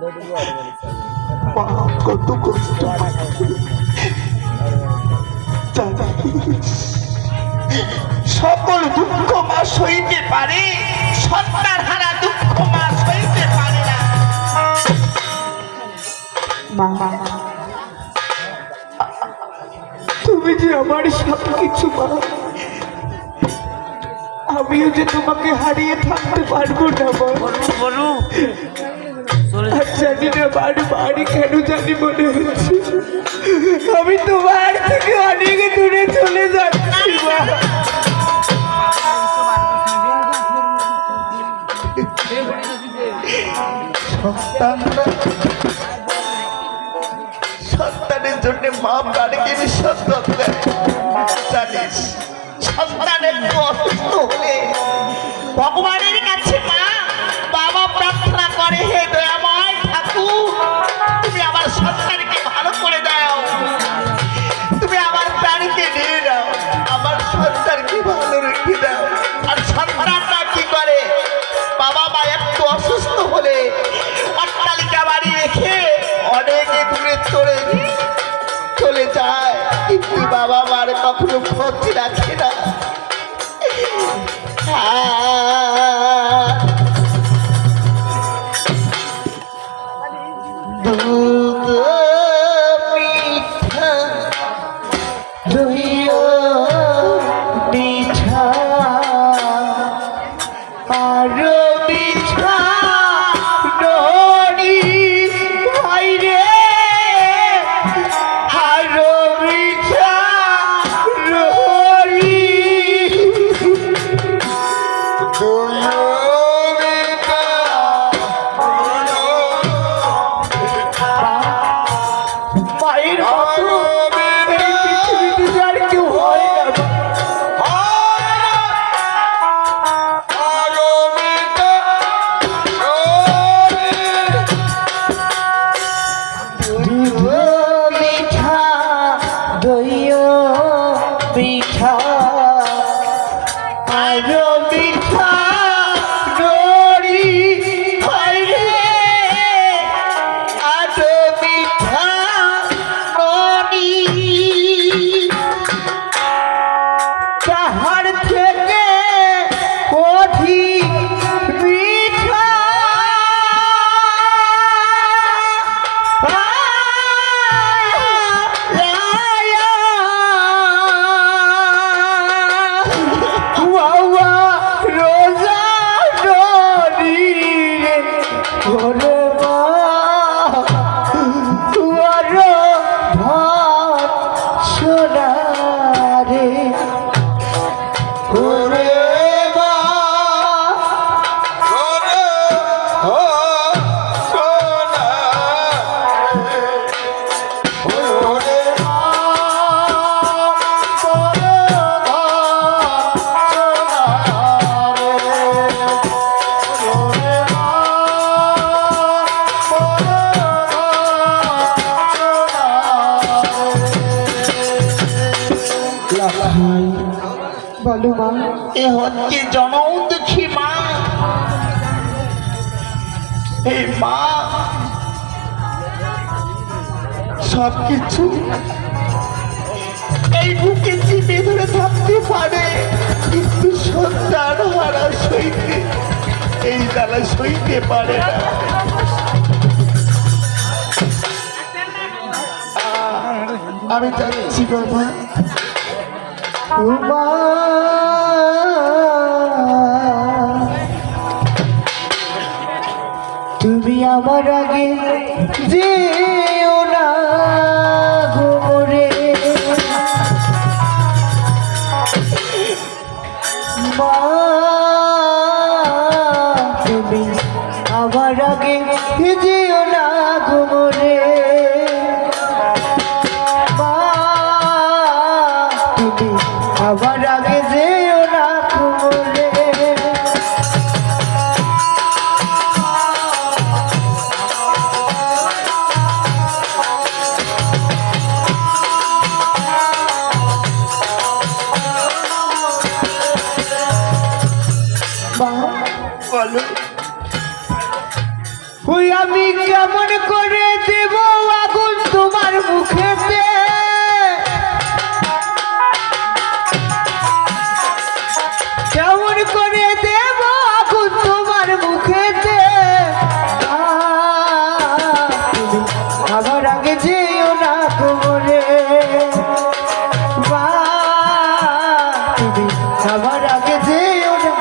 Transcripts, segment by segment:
মা কত কষ্ট সকল দুঃখ মা সইতে পারে, সন্তান হারা দুঃখ মা সইতে পারে না। মা তুমি যে আমার সব কিছু মা, আমিও যে তোমাকে হারিয়ে থাকতে পারবো না মা। জানি না বাড়ি কেন জানি মনে হচ্ছে আমি তোমার থেকে অনেক দূরে চলে যাচ্ছি মা। সন্তানের জন্য মা বাড়িকে নিঃসন্তান দেয় জানিস। সন্তানের অসুস্থ হলে ভগবানের কাছে মা বাবা প্রার্থনা করে, হে দয়াময় ঠাকুর তুমি আমার সন্তানকে ভালো করে দাও, তুমি আমার প্রাণীকে নিয়ে দাও, আমার সন্তানকে ভালো রেখে দাও। আর সন্তানরা কি করে, বাবা মা একটু অসুস্থ হলে অট্টালিকা বাড়ি রেখে অনেকে দূরে চলে যায়, কিন্তু বাবা মার কখনো খোঁজ রাখে না। দুধ মিঠা দইও মিঠা আরো মিঠা ননি ভাইরে, আরো মিঠা ননি বলো মা, এ হচ্ছে জনম দুঃখী মা। এই মা সবকিছু এই বুকে চিপে ধরে থাকতে পারে, কিন্তু সন্তান হারা সইতে এই জ্বালা সইতে পারে না। আমি যাচ্ছি বাবা। তুমি আমার আগে যেও না গোরে মা, তুমি আমার আগে যেও না গোরে মা, তুমি আমার আগে যেও না গোরে। বলো, আমি কেমন করে দেব আগুন তোমার মুখেতে কেমন করে দেব আগুন তোমার মুখেতে আমার আগে যেও না কোমরে তুমি আমার আগে যেও না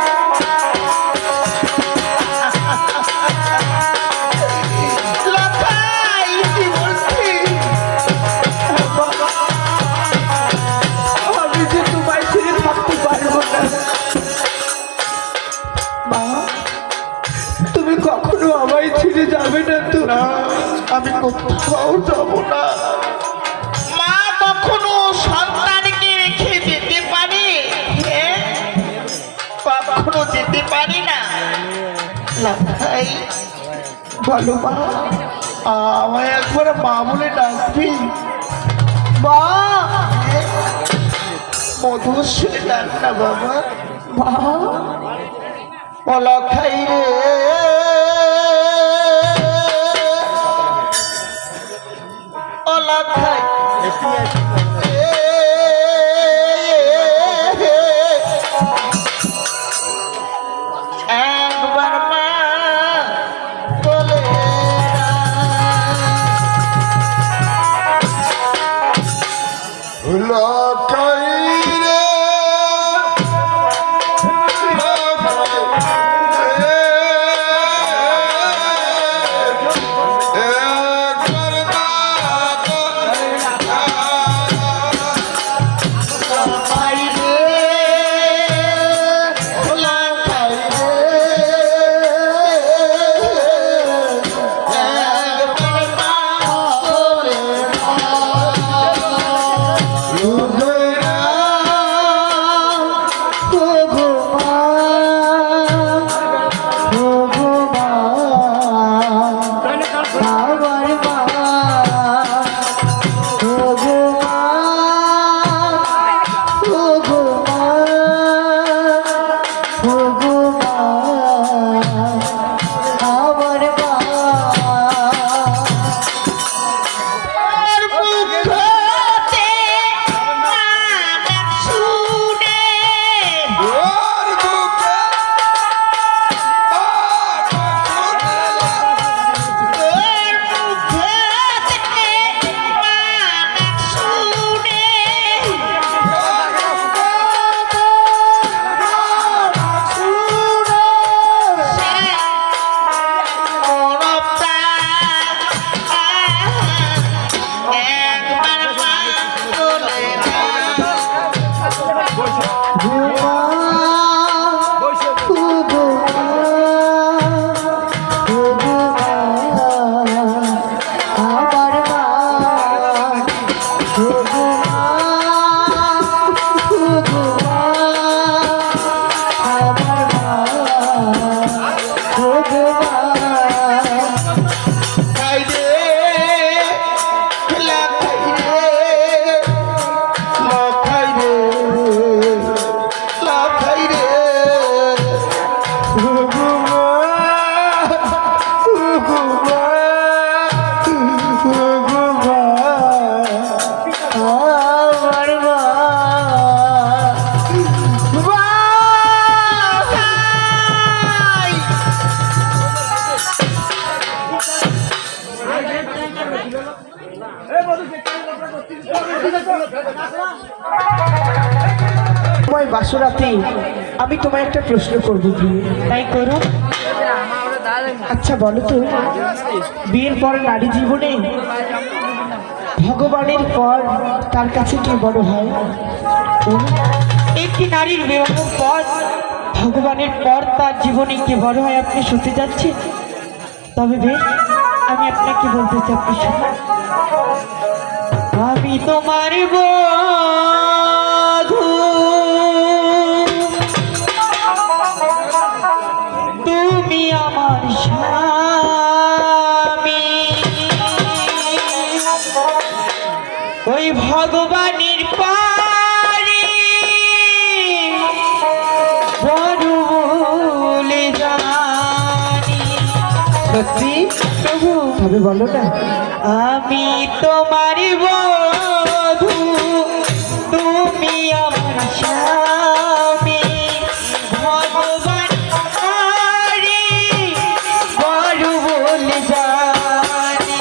লতাই, কি বলছিস? আমি যে তোমায় ছেড়ে থাকতে পারবো না মা তুমি কখনো আমায় ছেড়ে যাবে না তো না, আমি কোথাও যাব না। মা কখনো সন্তানকে রেখে যেতে পারে? হ্যাঁ, কখনো যেতে পারি না। লতাই, বলো মা আমায় একবার মা বলে ডাকবি? মা মধুর সুরে ডাক না বাবা। মা লতাই রে, ও লতাই, একবার মা বলে লতাই রে, একবার লতাই রে, লতাই রে, একবার মা বলে আর মুখতে নাম শুনে ওর বুকে আর মুখতে নাম শুনে মনটা একবার মা বলে খাই রে, লাখাই রে, লাখাই রে, লাখাই রে, তোমায় বাসরাতে আমি তোমায় একটা প্রশ্ন করবো বিয়ে তাই করো আচ্ছা বলো তো বিয়ের পর নারী জীবনে ভগবানের পর তার কাছে কে বড় হয় একটি নারীর বিবাহের পর ভগবানের পর তার জীবনে কে বড় হয় আপনি শুনতে যাচ্ছেন তবে বেশ আমি আপনাকে বলতে চাই আপনি শুনুন আমি তোমার বধূ তুমি আমার স্বামী ওই ভগবানের পারে বড় বলে জানি সত্যি প্রভু করতে হবে বলো না? আমি তোমারই বধূ, তুমি আমার স্বামী, ভগবান আমারই বড় বলে জানি।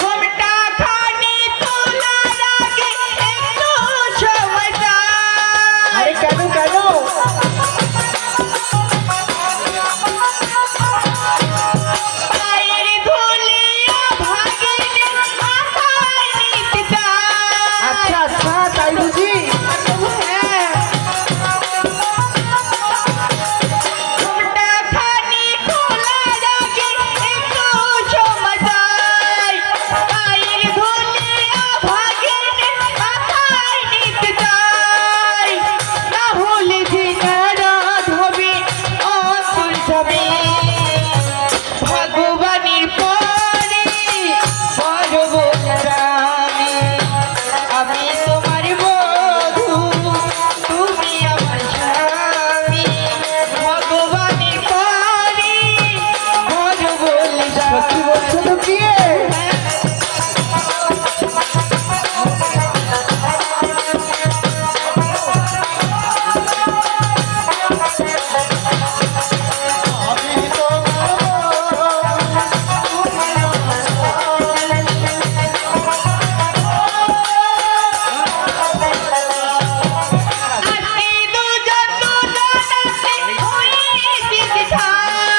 ঘোমটা খানি তোলার আগে একটু সময় দাও। আরে কেন কেন? পায়ের ধুলিয়া ভাগিনে মাথায় নিতে চায়। আচ্ছা আচ্ছা, তাই বুঝি? হ্যাঁ। ঘোমটা খানি তোলার আগে একটু সময় দাও। পায়ের ধুলিয়া ভাগিনে মাথায় নিতে চায়। না হলে যে নারাজ হবে অন্তর যাবে। ভগবানের পরে বড় বলে জানি। আমি তোমার বধূ, তুমি আমার স্বামী, ভগবানের পরে বড় বলে জানি। সত্যি বলছো তো প্রিয়ে? আজকে দুজন দুজনাতে হয়েছি ছাই।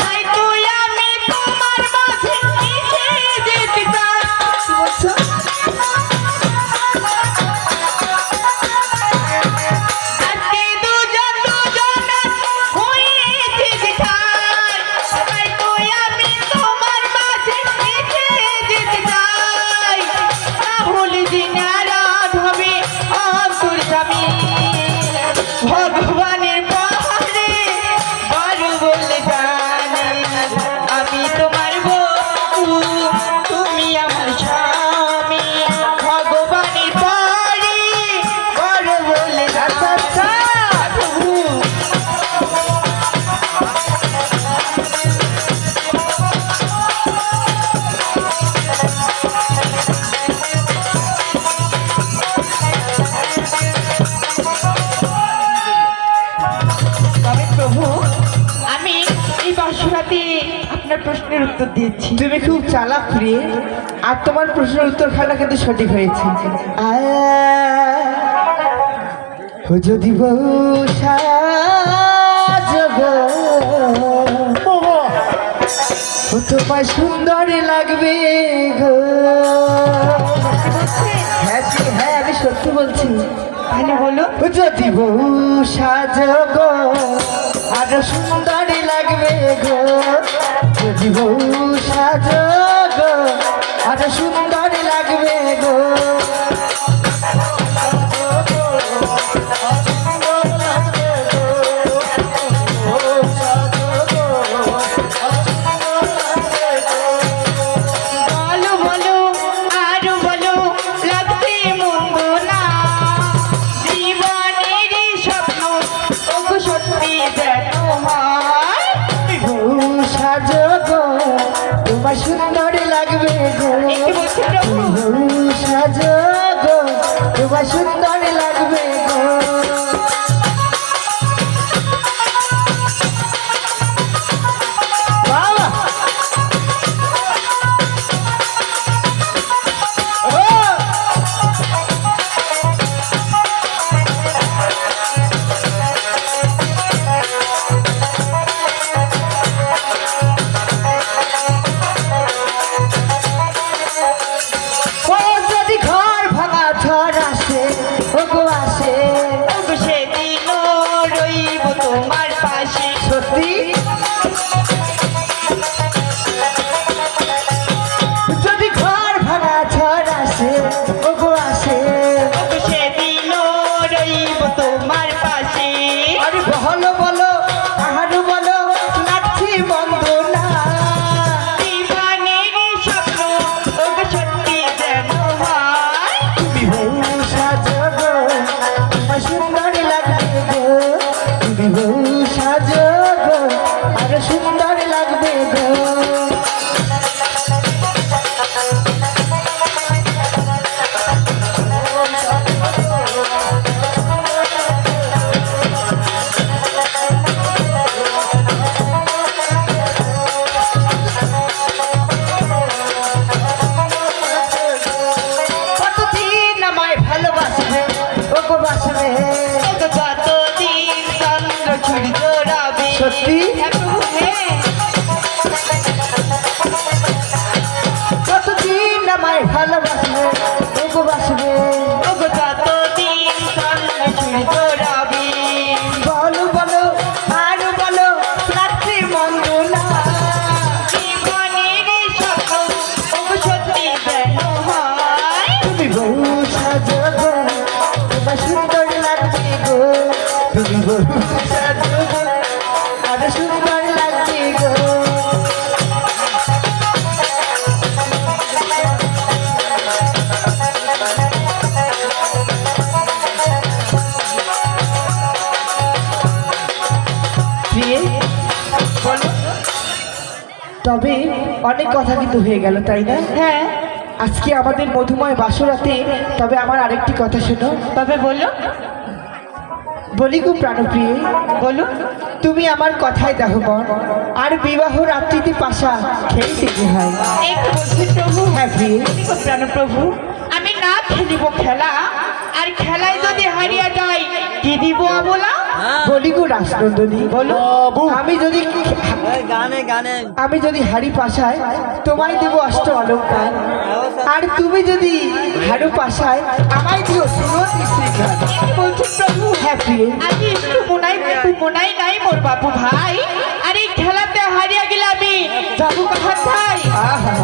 তাই তুই আমি তোমার মাঝে মিশে যেতে চাই। আজকে দুজন দুজনাতে হয়েছি ছাই। তাই তুই আমি তোমার মাঝে মিশে যেতে চাই। না হলে যে নারাজ হবে অন্তর স্বামী। ভগবানের পরে বড় বলে জানি। আমি তোমার বধূ, তুমি আমার স্বামী, ভগবানের পরে বড় বলে জানি। তবে প্রভু, আমি এই বাসরাতে আপনার প্রশ্নের উত্তর দিয়েছি। তুমি খুব চালাক প্রিয়ে, আর তোমার প্রশ্নের উত্তরখানা কিন্তু সঠিক হয়েছে। যদি বহু সাজগো, ও তোমায় সুন্দর লাগবে গো। হ্যাঁ হ্যাঁ, আমি সত্যি বলছি। তাহলে বলো। যদি বহু সাজগো আরো সুন্দর লাগবে গো। যদি বহু সাজগো আরো সুন্দর লাগবে গো। বলো বলো আরো বলো, লাগছে মন্দ না। জীবনের স্বপ্ন ওগো সত্যি যেন হয়। সাজগো তোমার সুন্দর লাগবে গো। সাজগো তোমার সুন্দর লাগবে গো। বাবা অনেক কথা কিন্তু হয়ে গেল, তাই না? হ্যাঁ, আজকে আমাদের মধুময় বাসরাতে, তবে আমার আরেকটি কথা শোনো। তবে বলো, বলি গো প্রাণপ্রিয়ে, বলো। তুমি আমার কথায় দেখো মন, আর বিবাহ রাত্রিতে পাশা খেলতে কি হয়? এই তো বলছি প্রভু। হ্যাঁ প্রিয়ে, বলিগো প্রাণপ্রভু, আমি না খেলিব খেলা, আর খেলায় যদি হারিয়ে যাই কি দিব বলা? বলি গো রাসনন্দিনী, বলো। আমি যদি হাড়ি পাশায় তোমায় দেব অষ্ট অলঙ্কার, আর তুমি যদি হাড়ু পাশায় আমায় দিও সুরতি শ্রীঘর। কি বলছো প্রভু? হ্যাঁ প্রিয়ে, আমি একটু মনাই নাই মোর বাপু ভাই, আর এই খেলাতে হারিয়ে গেলে আমি যাবো কোথায়? আহা,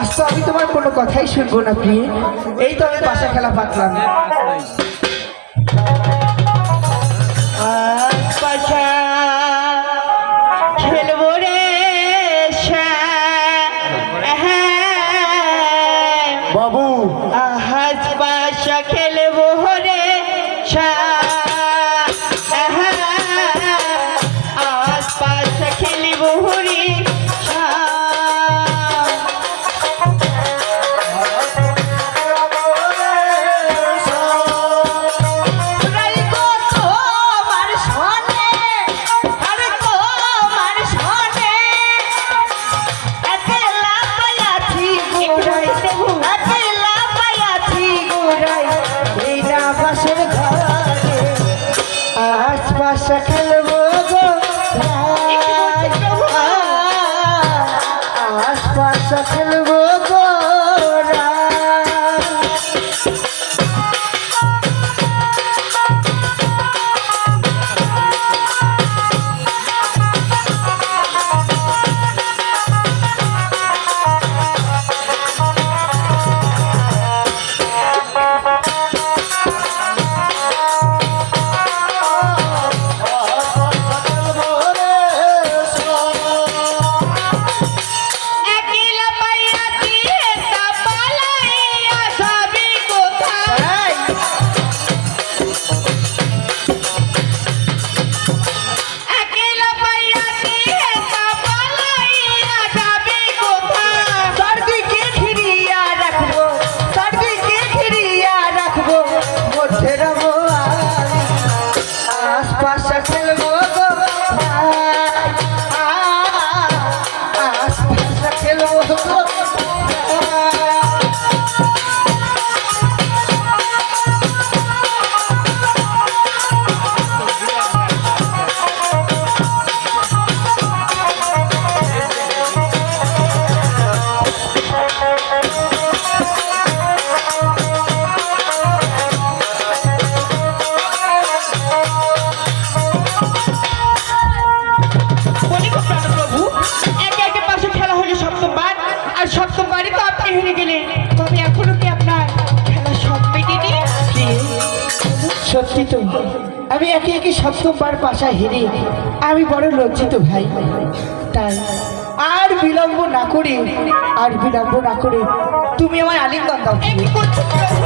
আজ তো আমি তোমার কোনো কথাই শুনবো না প্রিয়ে। এই তো আমি পাশা খেলা পাতলাম। পাশা খেলবো রে বাবু আহাজ পাশা খেলবো রে আজ পাশা খেলবো রে পাশা খেলবো গো আজ পাশা খেলবো গো একলা পাইয়া দিয়ে তা পালাইয়া যাবি কোথায়? একলা পাইয়া দিয়ে তা পালাইয়া যাবি কোথায়? চারদিকে ঘিরিয়া রাখবো, চারদিকে ঘিরিয়া রাখবো, মধ্যে রবো আমি। আশপাশা খেলবো গো আশপাশা খেলবো গো। বলি গো প্রাণপ্রভু, একে একে পাশে খেলা হলো সপ্তমবার, আর সপ্তমবারই তো আপনি হেরে গেলেন। তবে এখনো কি আপনার খেলা সব মেটেনি? সত্যি তো, আমি একে একে সপ্তমবার পাশা হেরে আমি বড় লজ্জিত ভাই। তাই আর বিলম্ব না করে তুমি আমার আলিঙ্গন দাও। এ কি করছো প্রভু?